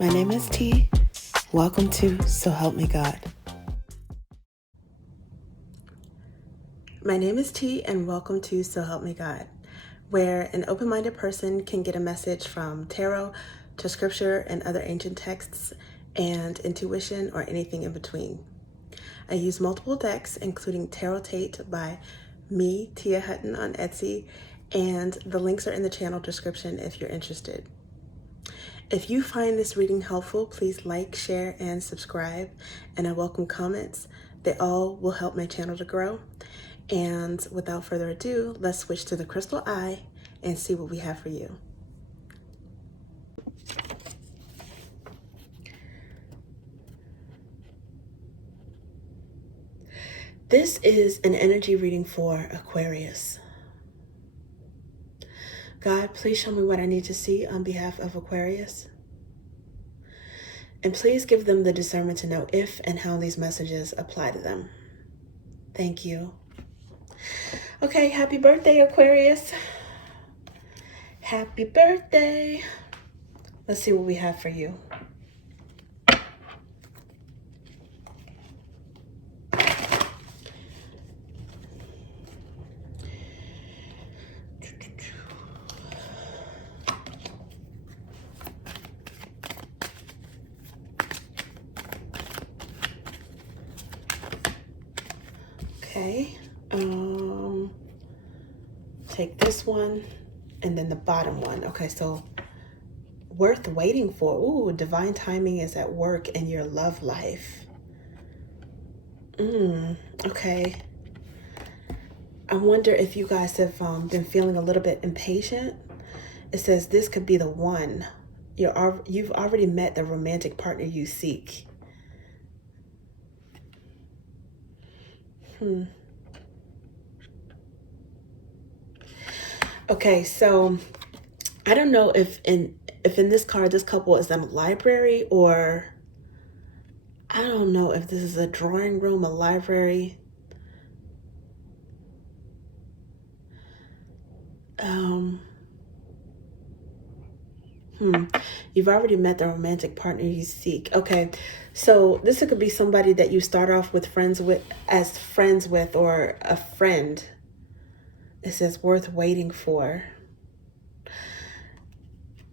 My name is T. Welcome to So Help Me God. My name is T, and welcome to So Help Me God, where an open-minded person can get a message from tarot to scripture and other ancient texts and intuition or anything in between. I use multiple decks, including Tarot Tate by me, Tia Hutton, on Etsy, and the links are in the channel description if you're interested. If you find this reading helpful, please like, share, and subscribe, and I welcome comments. They all will help my channel to grow. And without further ado, let's switch to the crystal eye and see what we have for you. This is an energy reading for Aquarius. God, please show me what I need to see on behalf of Aquarius. And please give them the discernment to know if and how these messages apply to them. Thank you. Okay, happy birthday, Aquarius. Happy birthday. Let's see what we have for you. Okay, take this one and then the bottom one. Okay, so worth waiting for. Ooh, divine timing is at work in your love life. Okay. I wonder if you guys have been feeling a little bit impatient. It says this could be the one. You've already met the romantic partner you seek. Okay, so I don't know if in this card this couple is in a library, or I don't know if this is a drawing room, a library. You've already met the romantic partner you seek. Okay, so this could be somebody that you start off with friends with, or a friend. It says worth waiting for.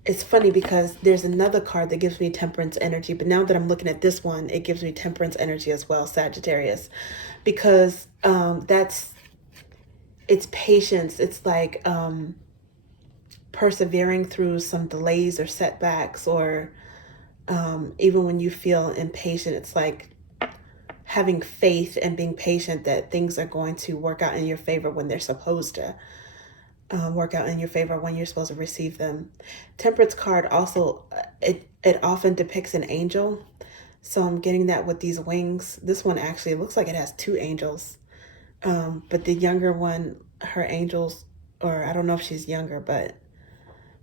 It's funny because there's another card that gives me temperance energy, but now that I'm looking at this one, it gives me temperance energy as well, Sagittarius, because it's patience. It's like persevering through some delays or setbacks, or even when you feel impatient, it's like having faith and being patient that things are going to work out in your favor when they're supposed to work out in your favor, when you're supposed to receive them. Temperance card also, it often depicts an angel. So I'm getting that with these wings. This one actually looks like it has two angels. But the younger one, her angels, or I don't know if she's younger, but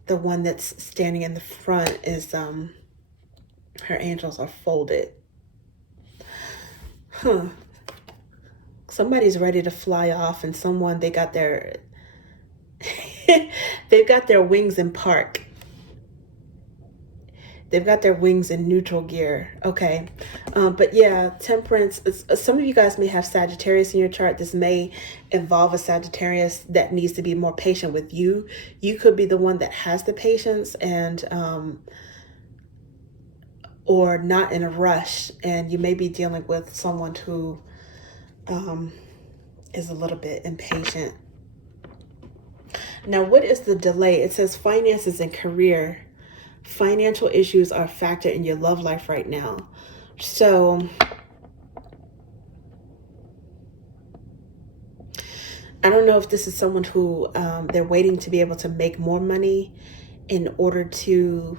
the one that's standing in the front is, her angels are folded. Somebody's ready to fly off, and someone, they got their they've got their wings in park. They've got their wings in neutral gear. Okay. But yeah, temperance, some of you guys may have Sagittarius in your chart. This may involve a Sagittarius that needs to be more patient with you. You could be the one that has the patience and or not in a rush, and you may be dealing with someone who is a little bit impatient. Now, what is the delay? It says finances and career. Financial issues are a factor in your love life right now. So I don't know if this is someone who they're waiting to be able to make more money in order to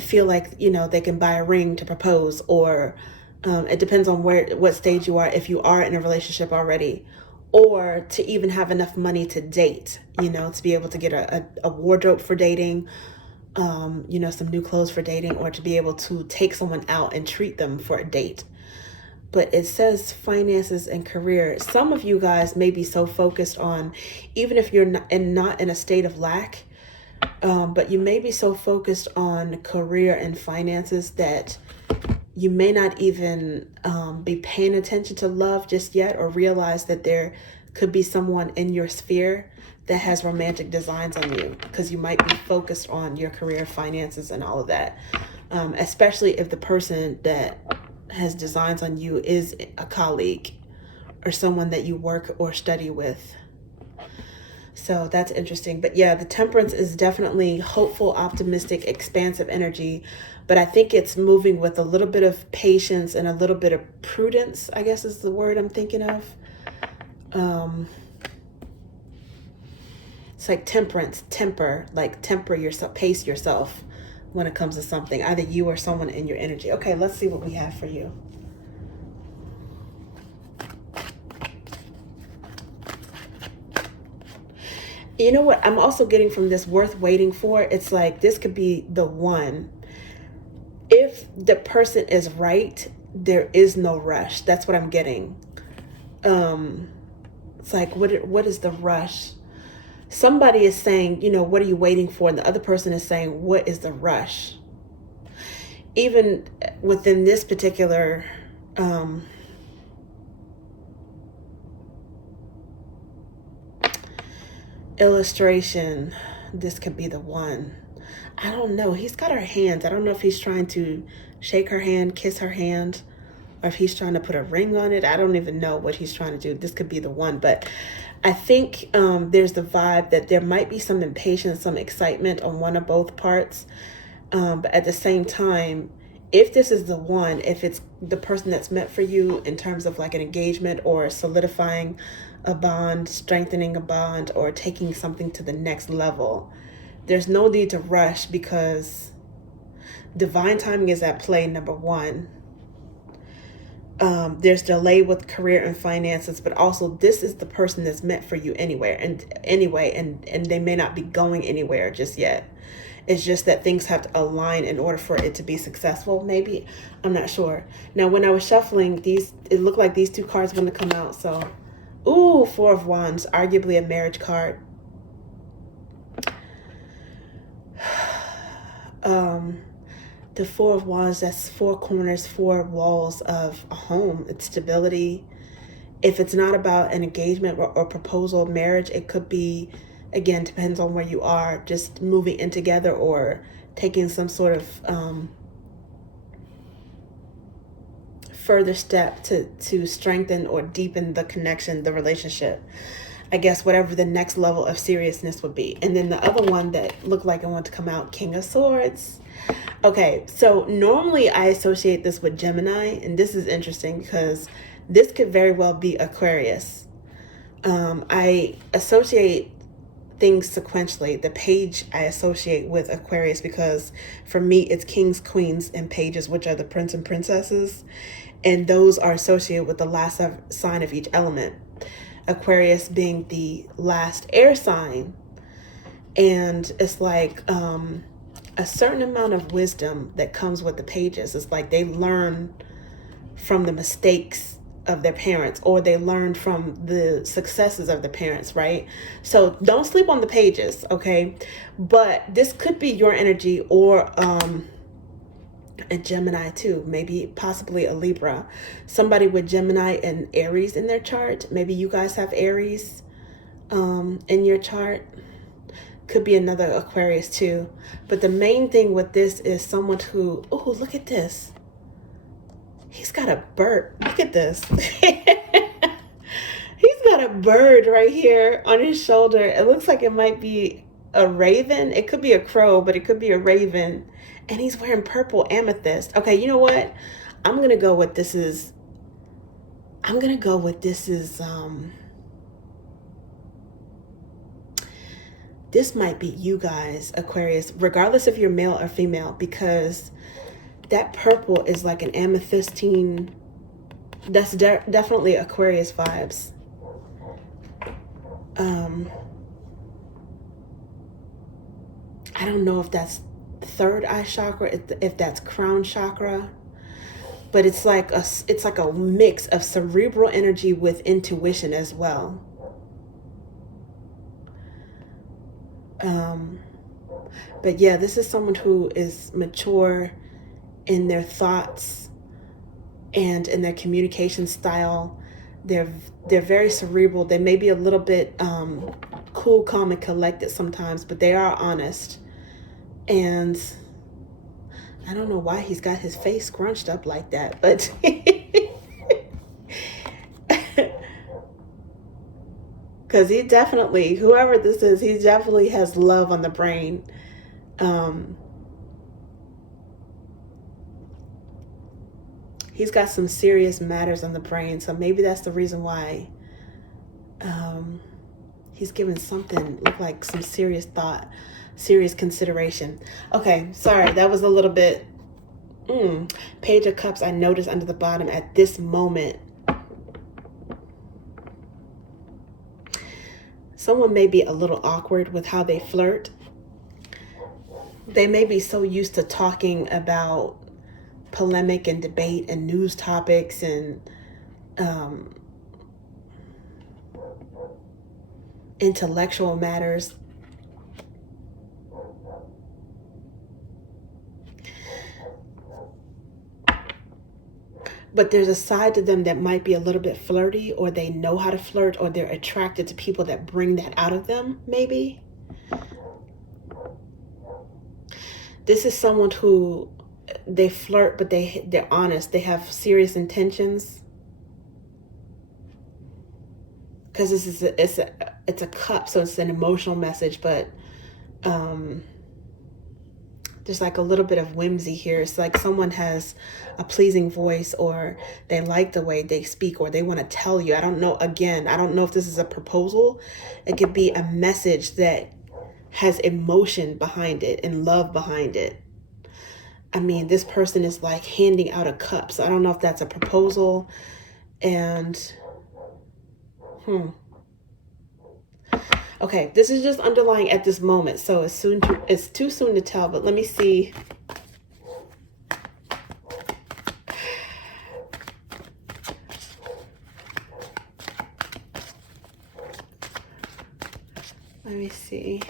feel like, you know, they can buy a ring to propose, or it depends on what stage you are, if you are in a relationship already, or to even have enough money to date, you know, to be able to get a wardrobe for dating, you know, some new clothes for dating, or to be able to take someone out and treat them for a date. But it says finances and career. Some of you guys may be so focused on, even if you're not in a state of lack, But you may be so focused on career and finances that you may not even be paying attention to love just yet, or realize that there could be someone in your sphere that has romantic designs on you, because you might be focused on your career, finances, and all of that. Especially if the person that has designs on you is a colleague or someone that you work or study with. So that's interesting. But yeah, the temperance is definitely hopeful, optimistic, expansive energy. But I think it's moving with a little bit of patience and a little bit of prudence, I guess is the word I'm thinking of. It's like temperance, like temper yourself, pace yourself when it comes to something, either you or someone in your energy. Okay, let's see what we have for you. You know what I'm also getting from this, worth waiting for? It's like this could be the one. If the person is right, there is no rush. That's what I'm getting. It's like, what is the rush? Somebody is saying, what are you waiting for? And the other person is saying, what is the rush? Even within this particular illustration, this could be the one. I don't know. He's got her hands. I don't know if he's trying to shake her hand, kiss her hand, or if he's trying to put a ring on it. I don't even know what he's trying to do. This could be the one. But I think there's the vibe that there might be some impatience, some excitement on one or both parts. But at the same time, if this is the one, if it's the person that's meant for you in terms of like an engagement or solidifying a bond, strengthening a bond, or taking something to the next level, there's no need to rush, because divine timing is at play, number one. There's delay with career and finances, but also this is the person that's meant for you anywhere and they may not be going anywhere just yet. It's just that things have to align in order for it to be successful, maybe. I'm not sure. Now, when I was shuffling these, it looked like these two cards were going to come out. So, ooh, Four of Wands, arguably a marriage card. The Four of Wands, that's four corners, four walls of a home. It's stability. If it's not about an engagement or proposal, marriage, it could be, again, depends on where you are, just moving in together or taking some sort of further step to strengthen or deepen the connection, the relationship. I guess whatever the next level of seriousness would be. And then the other one that looked like I want to come out, King of Swords. Okay, so normally I associate this with Gemini, and this is interesting because this could very well be Aquarius. I associate things sequentially. The page I associate with Aquarius because for me it's kings, queens, and pages, which are the prince and princesses, and those are associated with the last sign of each element. Aquarius being the last air sign, and it's like a certain amount of wisdom that comes with the pages. It's like they learn from the mistakes of their parents, or they learn from the successes of their parents, right? So don't sleep on the pages, okay? But this could be your energy, or a Gemini too, maybe possibly a Libra. Somebody with Gemini and Aries in their chart. Maybe you guys have Aries in your chart. Could be another Aquarius too. But the main thing with this is someone who, oh, look at this. He's got a bird. Look at this. He's got a bird right here on his shoulder. It looks like it might be a raven. It could be a crow, but it could be a raven. And he's wearing purple amethyst. Okay, you know what? I'm going to go with this is, this might be you guys, Aquarius, regardless if you're male or female, because that purple is like an amethystine. That's definitely Aquarius vibes. I don't know if that's third eye chakra, if that's crown chakra, but it's like a mix of cerebral energy with intuition as well. But yeah, this is someone who is mature in their thoughts and in their communication style. They're very cerebral. They may be a little bit cool, calm, and collected sometimes, but they are honest. And I don't know why he's got his face scrunched up like that, but because he definitely, whoever this is, he definitely has love on the brain. He's got some serious matters on the brain, so maybe that's the reason why he's given something, look like some serious thought, serious consideration. Okay, sorry, that was a little bit. Page of Cups, I noticed under the bottom at this moment. Someone may be a little awkward with how they flirt. They may be so used to talking about polemic and debate and news topics and intellectual matters. But there's a side to them that might be a little bit flirty, or they know how to flirt, or they're attracted to people that bring that out of them, maybe. This is someone who they flirt, but they're honest. They have serious intentions. Because this is it's a cup, so it's an emotional message, but there's like a little bit of whimsy here. It's like someone has a pleasing voice, or they like the way they speak, or they want to tell you. I don't know. Again, I don't know if this is a proposal. It could be a message that has emotion behind it and love behind it. I mean, this person is like handing out a cup. So I don't know if that's a proposal. And okay, this is just underlying at this moment, so it's too soon to tell, but let me see. Let me see.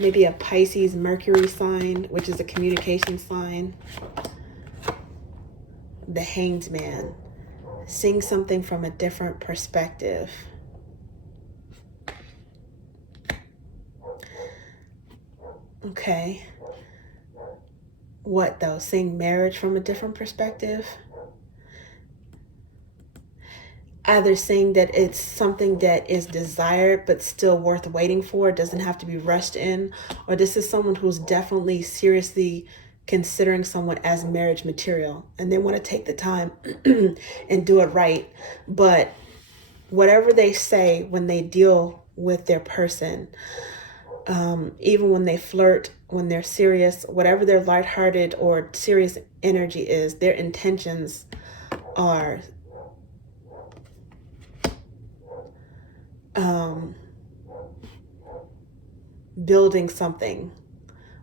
Maybe a Pisces Mercury sign, which is a communication sign. The Hanged Man. Seeing something from a different perspective. Okay. What though? Seeing marriage from a different perspective? Either saying that it's something that is desired but still worth waiting for. It doesn't have to be rushed in. Or this is someone who's definitely seriously considering someone as marriage material, and they want to take the time and do it right. But whatever they say when they deal with their person, even when they flirt, when they're serious, whatever their lighthearted or serious energy is, their intentions are building something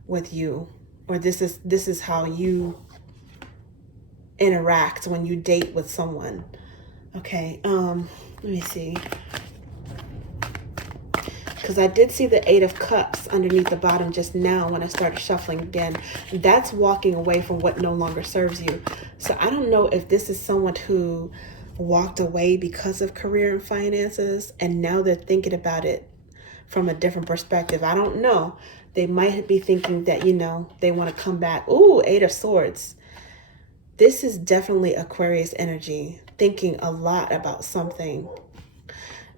with you, or this is how you interact when you date with someone. Okay, let me see. Because I did see the 8 of Cups underneath the bottom just now when I started shuffling again. That's walking away from what no longer serves you. So I don't know if this is someone who walked away because of career and finances, and now they're thinking about it from a different perspective. I don't know. They might be thinking that, they want to come back. Ooh, 8 of Swords. This is definitely Aquarius energy, thinking a lot about something,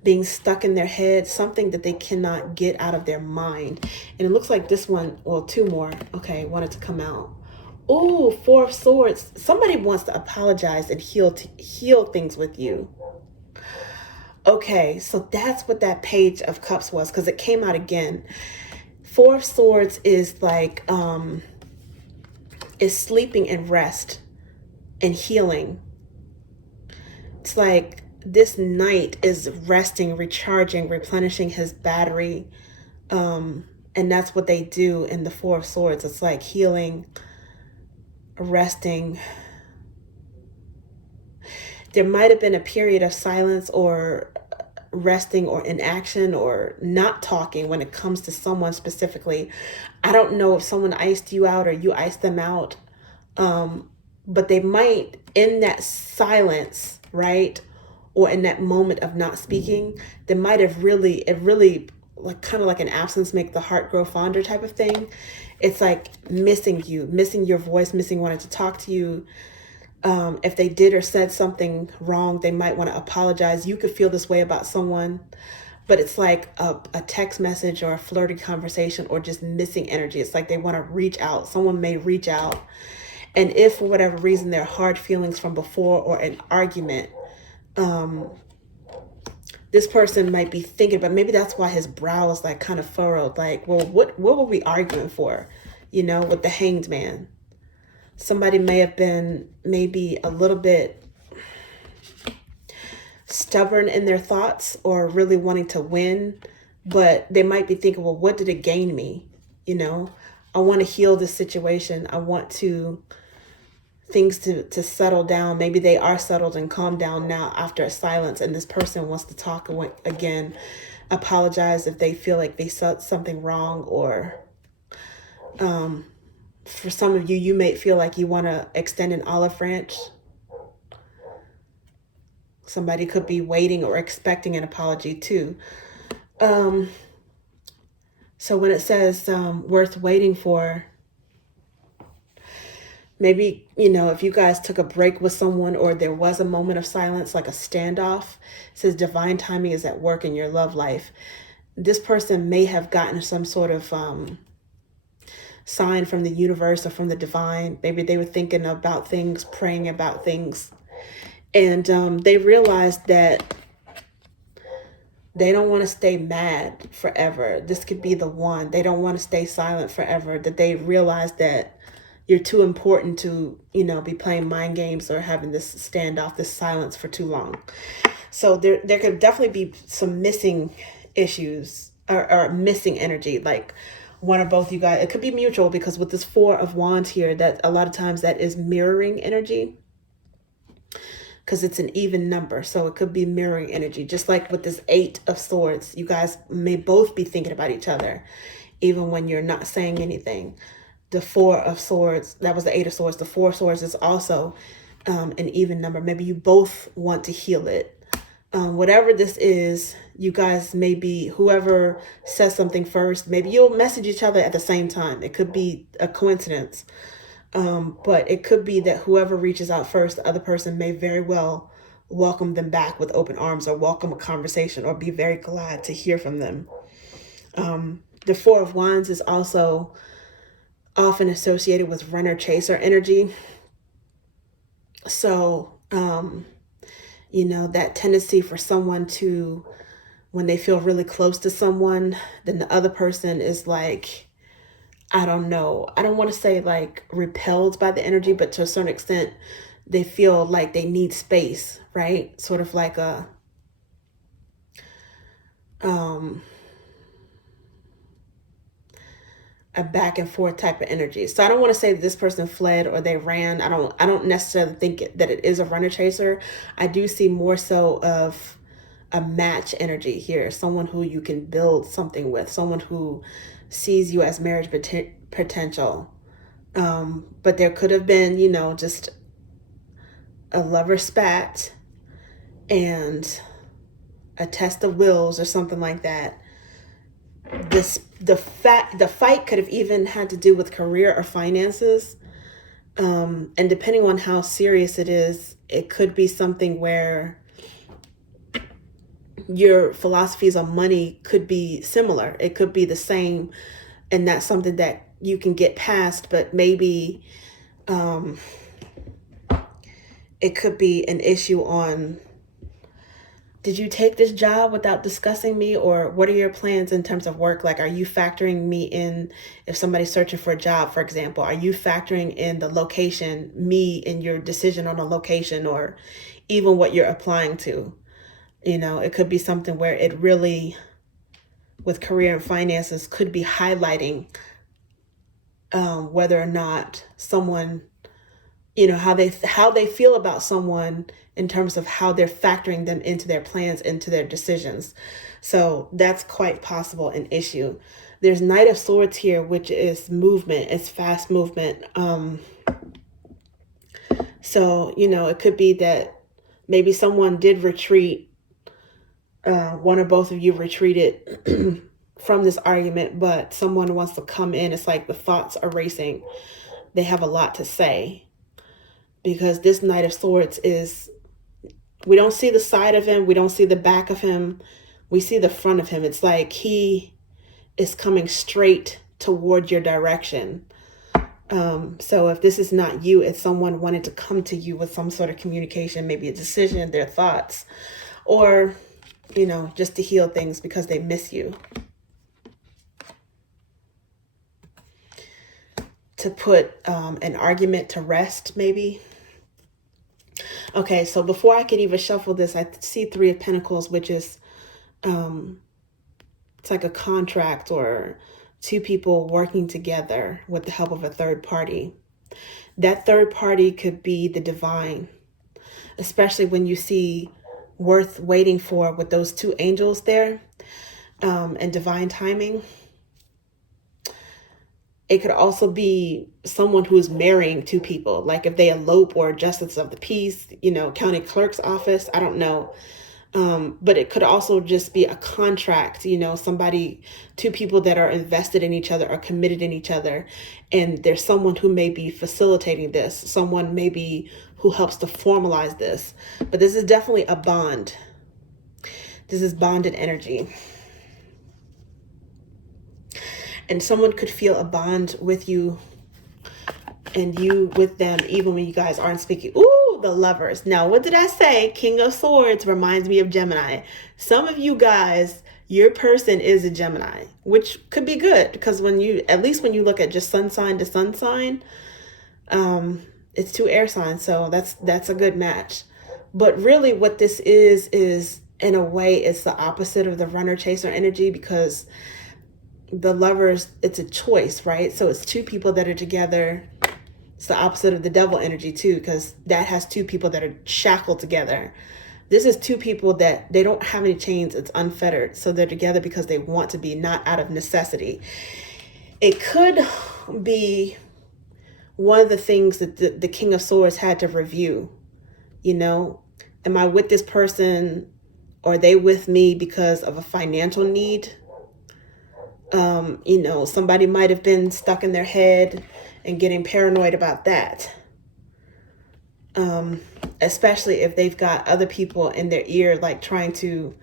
being stuck in their head, something that they cannot get out of their mind. And it looks like this one, well, 2 more. Okay, wanted to come out. Ooh, 4 of Swords. Somebody wants to apologize and heal things with you. Okay, so that's what that Page of Cups was, because it came out again. 4 of Swords is like, is sleeping and rest and healing. It's like this knight is resting, recharging, replenishing his battery. And that's what they do in the 4 of Swords. It's like healing, resting. There might have been a period of silence or resting or inaction or not talking when it comes to someone specifically. I don't know if someone iced you out or you iced them out, but they might, in that silence, right, or in that moment of not speaking, they might have really like kind of like an absence make the heart grow fonder type of thing. It's like missing you, missing your voice, missing wanting to talk to you. If they did or said something wrong, they might want to apologize. You could feel this way about someone, but it's like a text message or a flirty conversation or just missing energy. It's like they want to reach out. Someone may reach out. And if for whatever reason there are hard feelings from before or an argument, this person might be thinking, but maybe that's why his brow is like kind of furrowed. Like, well, what were we arguing for? With the Hanged Man. Somebody may have been maybe a little bit stubborn in their thoughts or really wanting to win, but they might be thinking, well, what did it gain me? I want to heal this situation. I want things to settle down. Maybe they are settled and calmed down now after a silence, and this person wants to talk again, apologize if they feel like they said something wrong, or for some of you, you may feel like you want to extend an olive branch. Somebody could be waiting or expecting an apology too. So when it says worth waiting for, maybe, if you guys took a break with someone or there was a moment of silence, like a standoff, it says divine timing is at work in your love life. This person may have gotten some sort of sign from the universe or from the divine. Maybe they were thinking about things, praying about things, and they realized that they don't want to stay mad forever. This could be the one. They don't want to stay silent forever. That they realize that you're too important to, be playing mind games or having this standoff, this silence for too long. So there could definitely be some missing issues or missing energy, like one or both you guys. It could be mutual, because with this 4 of Wands here, that a lot of times that is mirroring energy, because it's an even number. So it could be mirroring energy. Just like with this 8 of Swords, you guys may both be thinking about each other, even when you're not saying anything. The 4 of Swords, that was the 8 of Swords. The 4 of Swords is also an even number. Maybe you both want to heal it. Whatever this is, you guys may be, whoever says something first, maybe you'll message each other at the same time. It could be a coincidence. But it could be that whoever reaches out first, the other person may very well welcome them back with open arms, or welcome a conversation, or be very glad to hear from them. The 4 of Wands is also often associated with runner-chaser energy. So, that tendency for someone to, when they feel really close to someone, then the other person is like, I don't know. I don't want to say like repelled by the energy, but to a certain extent, they feel like they need space, right? Sort of like a back and forth type of energy. So I don't want to say that this person fled or they ran. I don't necessarily think that it is a runner chaser. I do see more so of a match energy here. Someone who you can build something with, someone who sees you as marriage potential. But there could have been, just a lover spat and a test of wills or something like that. The fight could have even had to do with career or finances. And depending on how serious it is, it could be something where your philosophies on money could be similar. It could be the same, and that's something that you can get past, but maybe it could be an issue on, did you take this job without discussing me? Or what are your plans in terms of work? Like, are you factoring me in if somebody's searching for a job, for example? Are you factoring in the location, me in your decision on a location, or even what you're applying to? It could be something where it really, with career and finances, could be highlighting whether or not someone, you know, how they feel about someone in terms of how they're factoring them into their plans, into their decisions. So that's quite possible an issue. There's Knight of Swords here, which is movement. It's fast movement. So, you know, it could be that maybe someone did retreat. One or both of you retreated from this argument, but someone wants to come in. It's like the thoughts are racing. They have a lot to say, because this Knight of Swords is, we don't see the side of him. We don't see the back of him. We see the front of him. It's like he is coming straight toward your direction. So if this is not you, it's someone wanted to come to you with some sort of communication, maybe a decision, their thoughts, or, you know, just to heal things because they miss you. To put an argument to rest, maybe. Okay, so before I could even shuffle this, I see Three of Pentacles, which is, it's like a contract or two people working together with the help of a third party. That third party could be the divine, especially when you see worth waiting for with those two angels there, and divine timing. It could also be someone who's marrying two people, like if they elope, or justice of the peace, you know, county clerk's office, I don't know. But it could also just be a contract, you know, somebody, two people that are invested in each other, are committed in each other. And there's someone who may be facilitating this, someone maybe who helps to formalize this. But this is definitely a bond. This is bonded energy. And someone could feel a bond with you and you with them, even when you guys aren't speaking. Ooh, the Lovers. Now, what did I say? King of Swords reminds me of Gemini. Some of you guys, your person is a Gemini, which could be good, because when you, at least when you look at just sun sign to sun sign, it's two air signs. So that's a good match. But really what this is in a way, it's the opposite of the runner chaser energy, because the Lovers, it's a choice, right? So it's two people that are together. It's the opposite of the Devil energy too, because that has two people that are shackled together. This is two people that they don't have any chains. It's unfettered. So they're together because they want to be, not out of necessity. It could be one of the things that the King of Swords had to review. You know, am I with this person, or are they with me because of a financial need? You know, somebody might have been stuck in their head and getting paranoid about that. Especially if they've got other people in their ear, like trying to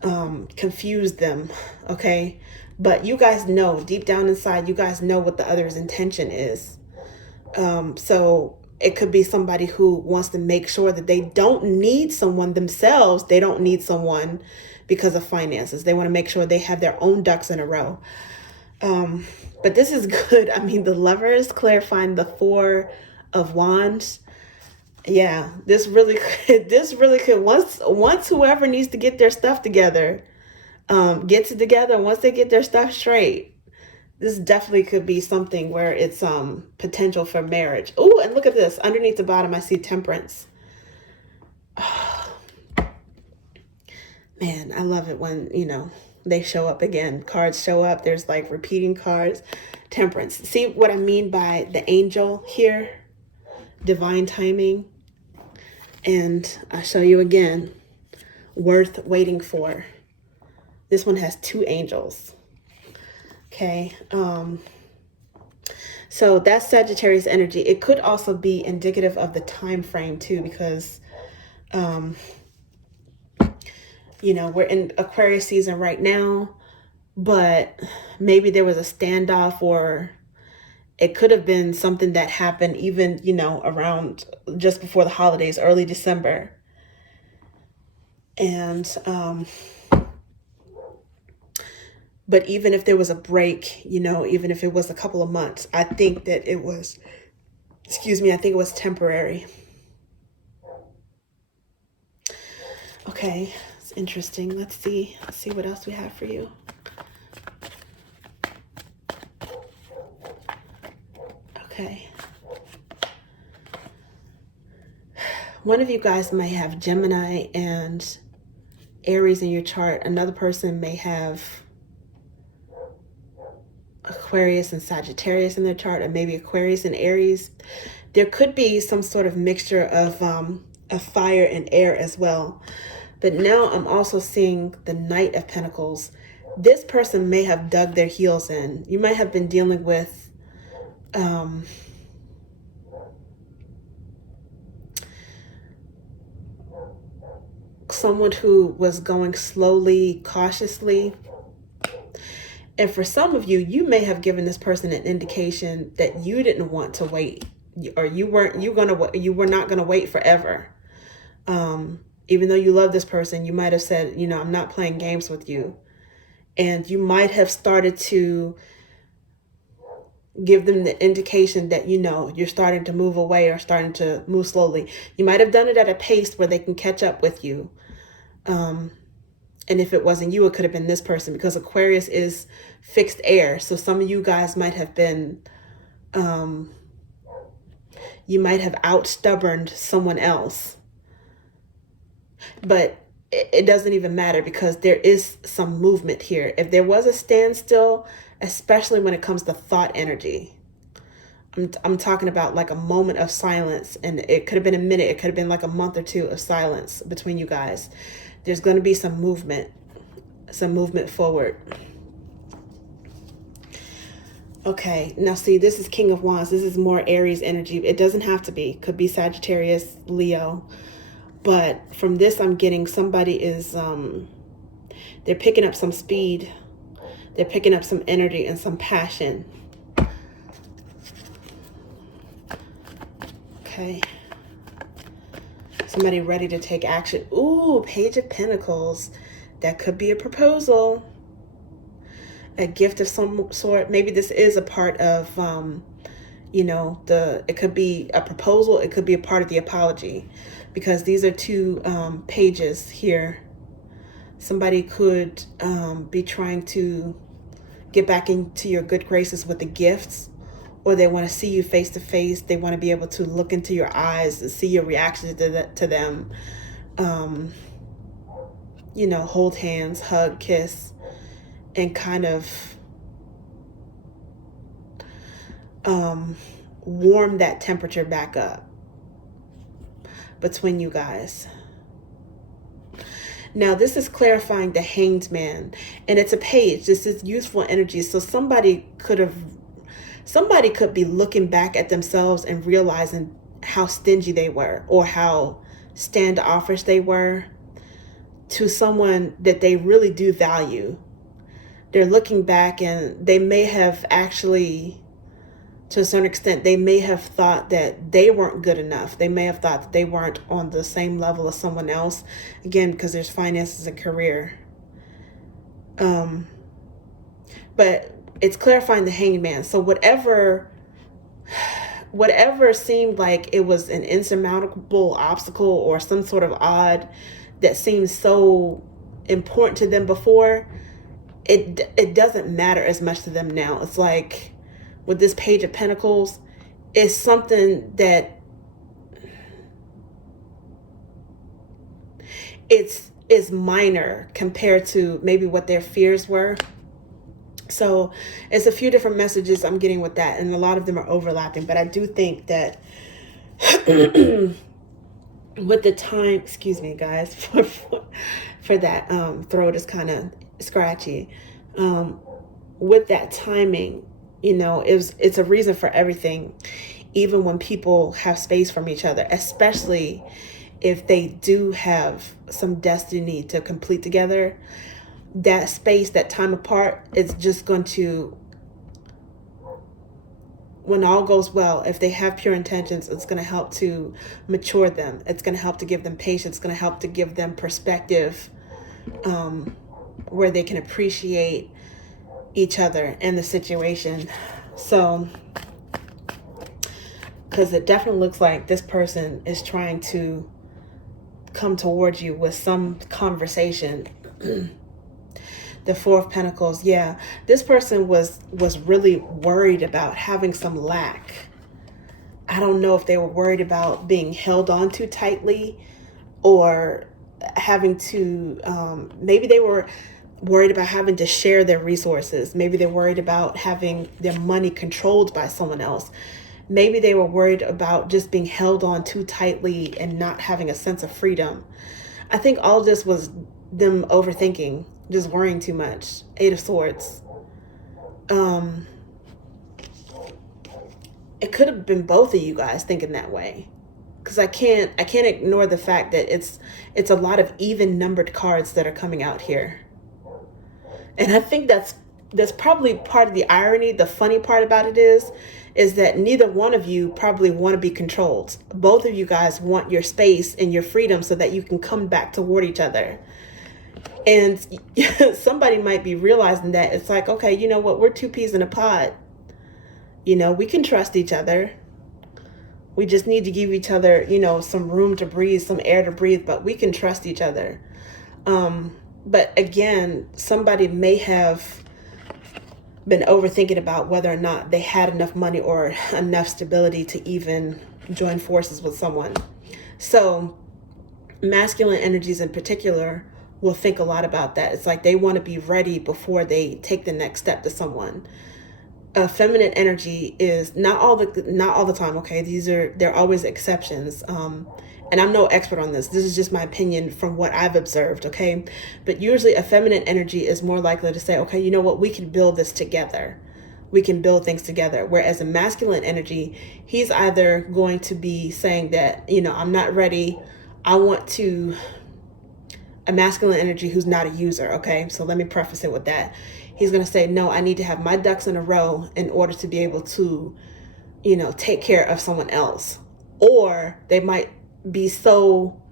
confuse them. Okay. But you guys know, deep down inside, you guys know what the other's intention is. So it could be somebody who wants to make sure that they don't need someone themselves. They don't need someone because of finances. They want to make sure they have their own ducks in a row. But this is good. I mean, the Lovers clarifying the Four of Wands. Yeah, this really could, once whoever needs to get their stuff together, gets it together. Once they get their stuff straight, this definitely could be something where it's potential for marriage. Oh, and look at this. Underneath the bottom, I see Temperance. Man, I love it when, you know, they show up again. Cards show up. There's like repeating cards. Temperance. See what I mean by the angel here? Divine timing. And I'll show you again. Worth waiting for. This one has two angels. Okay. So that's Sagittarius energy. It could also be indicative of the time frame too, because you know, we're in Aquarius season right now, but maybe there was a standoff, or it could have been something that happened even, you know, around just before the holidays, early December. And, but even if there was a break, you know, even if it was a couple of months, I think that it was, I think it was temporary. Okay. Interesting. Let's see what else we have for you. Okay. One of you guys may have Gemini and Aries in your chart. Another person may have Aquarius and Sagittarius in their chart, or maybe Aquarius and Aries. There could be some sort of mixture of fire and air as well. But now I'm also seeing the Knight of Pentacles. This person may have dug their heels in. You might have been dealing with someone who was going slowly, cautiously. And for some of you, you may have given this person an indication that you didn't want to wait, or you were not gonna wait forever. Even though you love this person, you might have said, you know, I'm not playing games with you. And you might have started to give them the indication that, you know, you're starting to move away or starting to move slowly. You might have done it at a pace where they can catch up with you. And if it wasn't you, it could have been this person, because Aquarius is fixed air. So some of you guys might have been, you might have out-stubborned someone else. But it doesn't even matter, because there is some movement here. If there was a standstill, especially when it comes to thought energy, I'm talking about like a moment of silence, and it could have been a minute, it could have been like a month or two of silence between you guys. There's going to be some movement forward. Okay, now see, this is King of Wands. This is more Aries energy. It doesn't have to be. Could be Sagittarius, Leo. But from this, I'm getting somebody is, they're picking up some speed. They're picking up some energy and some passion. Okay. Somebody ready to take action. Ooh, Page of Pentacles. That could be a proposal. A gift of some sort. Maybe this is a part of, you know, it could be a proposal. It could be a part of the apology, because these are two pages here. Somebody could be trying to get back into your good graces with the gifts, or they want to see you face to face. They want to be able to look into your eyes and see your reaction to them. You know, hold hands, hug, kiss, and kind of warm that temperature back up between you guys. Now, this is clarifying the Hanged Man, and it's a page. This is youthful energy. So somebody could be looking back at themselves and realizing how stingy they were, or how standoffish they were to someone that they really do value. They're looking back, and they may have actually, to a certain extent, they may have thought that they weren't good enough. They may have thought that they weren't on the same level as someone else. Again, because there's finances and career. But it's clarifying the Hanged Man. So whatever seemed like it was an insurmountable obstacle, or some sort of odd that seemed so important to them before, it doesn't matter as much to them now. It's like, with this Page of Pentacles, it's something that is minor compared to maybe what their fears were. So it's a few different messages I'm getting with that, and a lot of them are overlapping. But I do think that with the time, excuse me guys for that, throat is kind of scratchy. With that timing, you know, it's a reason for everything, even when people have space from each other, especially if they do have some destiny to complete together. That space, that time apart, it's just going to, when all goes well, if they have pure intentions, it's going to help to mature them. It's going to help to give them patience. It's going to help to give them perspective, where they can appreciate each other and the situation. So, because it definitely looks like this person is trying to come towards you with some conversation. The Four of Pentacles, yeah, this person was really worried about having some lack, I don't know if they were worried about being held on too tightly, or having to, maybe they were worried about having to share their resources. Maybe they're worried about having their money controlled by someone else. Maybe they were worried about just being held on too tightly and not having a sense of freedom. I think all of this was them overthinking, just worrying too much. Eight of Swords. It could have been both of you guys thinking that way, because I can't ignore the fact that it's a lot of even numbered cards that are coming out here. And I think that's probably part of the irony. The funny part about it is that neither one of you probably want to be controlled. Both of you guys want your space and your freedom so that you can come back toward each other. And somebody might be realizing that it's like, okay, you know what? We're two peas in a pod. You know, we can trust each other. We just need to give each other, you know, some room to breathe, some air to breathe, but we can trust each other. But again, somebody may have been overthinking about whether or not they had enough money or enough stability to even join forces with someone. So masculine energies in particular will think a lot about that. It's like they want to be ready before they take the next step to someone. Feminine energy is not all the time. Okay, there are always exceptions. And I'm no expert on this. This is just my opinion from what I've observed. Okay, but usually a feminine energy is more likely to say, okay, you know what, we can build this together. We can build things together. Whereas a masculine energy, he's either going to be saying that, you know, I'm not ready. I want to. A masculine energy who's not a user. Okay, so let me preface it with that. He's going to say, no, I need to have my ducks in a row in order to be able to, you know, take care of someone else. Or they might be so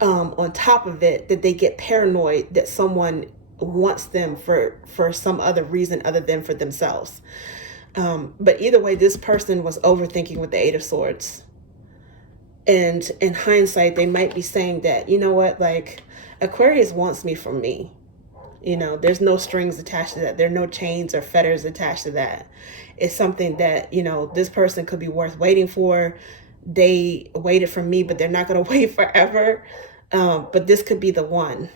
on top of it that they get paranoid that someone wants them for some other reason other than for themselves. But either way, this person was overthinking with the Eight of Swords. And in hindsight, they might be saying that, you know what, like, Aquarius wants me for me. You know, there's no strings attached to that. There are no chains or fetters attached to that. It's something that, you know, this person could be worth waiting for. They waited for me, but they're not going to wait forever. But this could be the one.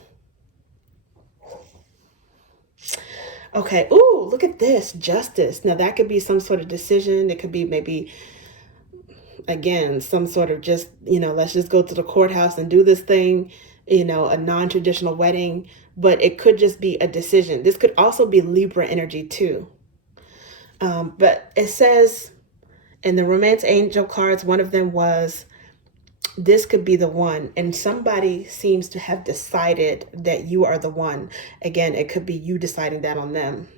Okay. Ooh, look at this. Justice. Now that could be some sort of decision. It could be maybe, again, some sort of just, you know, let's just go to the courthouse and do this thing, you know, a non-traditional wedding. But it could just be a decision. This could also be Libra energy too. But it says in the romance angel cards, one of them was, this could be the one. And somebody seems to have decided that you are the one. Again, it could be you deciding that on them.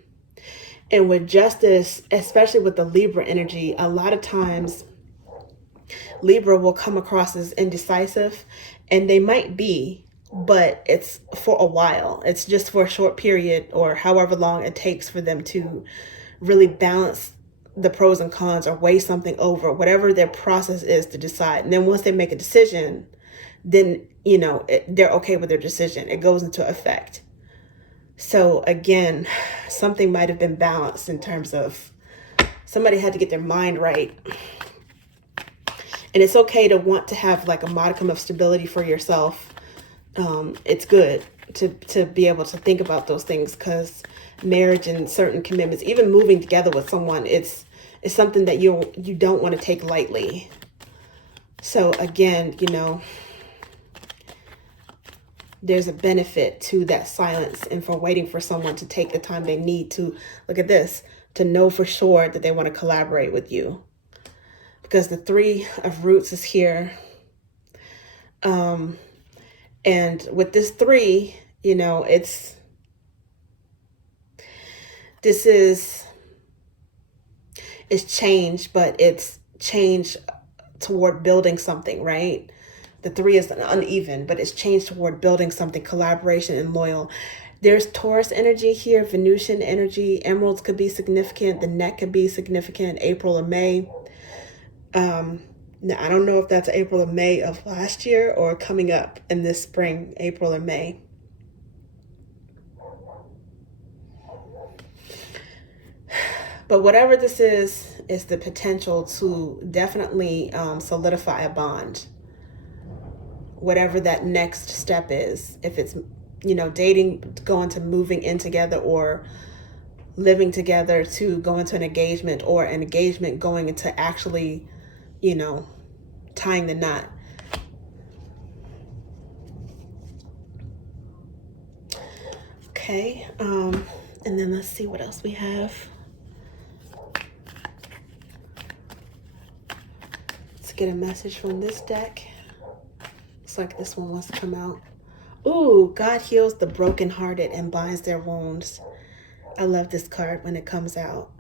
And with justice, especially with the Libra energy, a lot of times Libra will come across as indecisive, and they might be, but it's for a while. It's just for a short period or however long it takes for them to really balance the pros and cons or weigh something over, whatever their process is to decide. And then once they make a decision, then, you know, they're okay with their decision. It goes into effect. So again, something might have been balanced in terms of somebody had to get their mind right. And it's okay to want to have like a modicum of stability for yourself. It's good to be able to think about those things, because marriage and certain commitments, even moving together with someone, it's something that you don't want to take lightly. So again, you know, there's a benefit to that silence and for waiting for someone to take the time they need to, look at this, to know for sure that they want to collaborate with you. Because the Three of Roots is here. And with this 3, you know, it's change, but it's change toward building something, right? The 3 is uneven, but it's change toward building something, collaboration and loyal. There's Taurus energy here, Venusian energy, emeralds could be significant, the neck could be significant, April or May. Now, I don't know if that's April or May of last year or coming up in this spring, April or May. But whatever this is, is the potential to definitely solidify a bond, whatever that next step is. If it's, dating, going to moving in together, or living together to go into an engagement, or an engagement going into actually, tying the knot. Okay, and then let's see what else we have. Let's get a message from this deck. Looks like this one wants to come out. Ooh, God heals the brokenhearted and binds their wounds. I love this card when it comes out.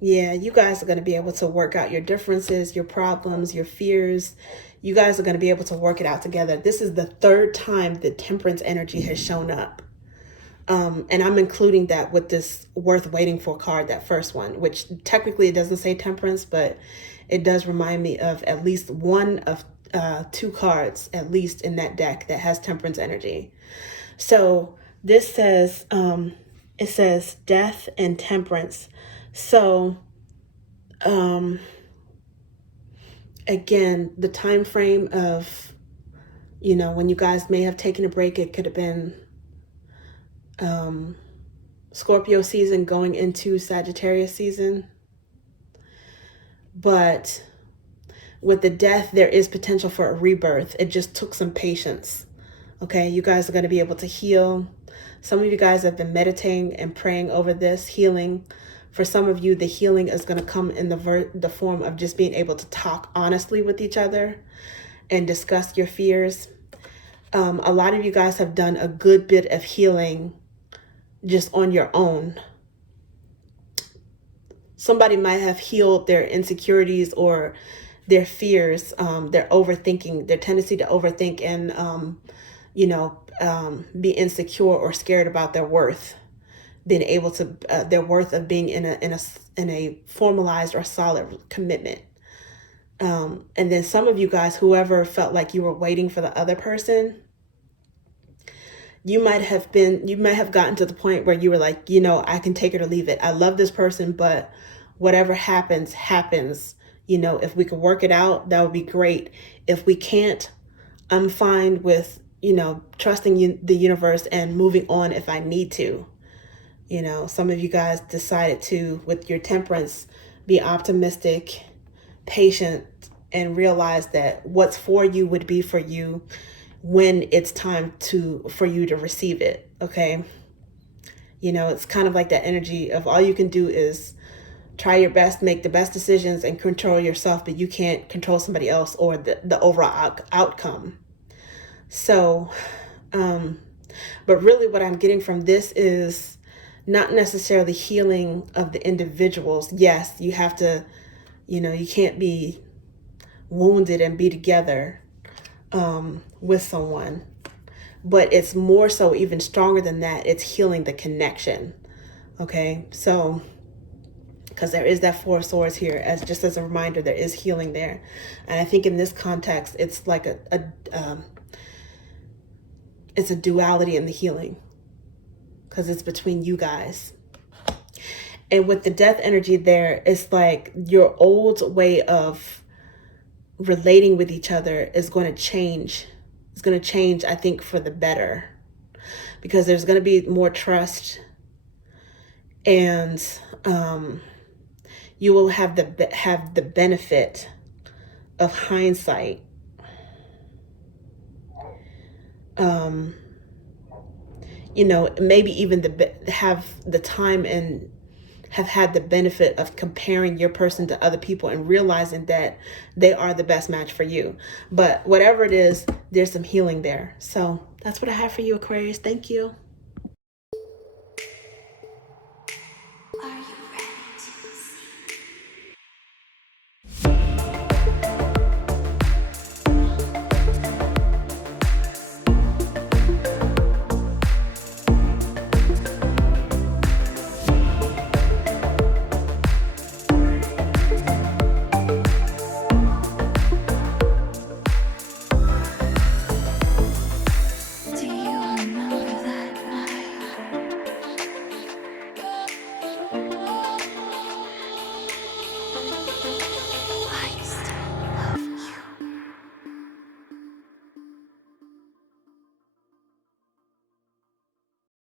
Yeah, you guys are going to be able to work out your differences, your problems, your fears. You guys are going to be able to work it out together. This is the third time the temperance energy has shown up. And I'm including that with this worth waiting for card, that first one, which technically it doesn't say temperance, but it does remind me of at least one of two cards, at least in that deck, that has temperance energy. So this says, it says death and temperance. So, again, the time frame of, when you guys may have taken a break, it could have been Scorpio season going into Sagittarius season. But with the death, there is potential for a rebirth. It just took some patience. Okay, you guys are going to be able to heal. Some of you guys have been meditating and praying over this healing. For some of you, the healing is going to come in the form of just being able to talk honestly with each other and discuss your fears. A lot of you guys have done a good bit of healing just on your own. Somebody might have healed their insecurities or their fears, their overthinking, their tendency to overthink and, be insecure or scared about their worth, being able to, their worth of being in a formalized or solid commitment. And then some of you guys, whoever felt like you were waiting for the other person, you might have gotten to the point where you were like, I can take it or leave it. I love this person, but whatever happens, happens. If we can work it out, that would be great. If we can't, I'm fine with, trusting the universe and moving on if I need to. Some of you guys decided to, with your temperance, be optimistic, patient, and realize that what's for you would be for you when it's time for you to receive it. Okay. It's kind of like that energy of all you can do is try your best, make the best decisions and control yourself, but you can't control somebody else or the overall outcome. So, but really what I'm getting from this is not necessarily healing of the individuals. Yes, you have to, you can't be wounded and be together with someone, but it's more so even stronger than that. It's healing the connection. Okay. So, because there is that Four of Swords here, just as a reminder, there is healing there. And I think in this context, it's like it's a duality in the healing, because it's between you guys. And with the death energy there, it's like your old way of relating with each other is going to change. It's going to change, I think, for the better, because there's going to be more trust, and you will have the benefit of hindsight. Maybe even have the time and have had the benefit of comparing your person to other people and realizing that they are the best match for you. But whatever it is, there's some healing there. So that's what I have for you, Aquarius. Thank you. Are you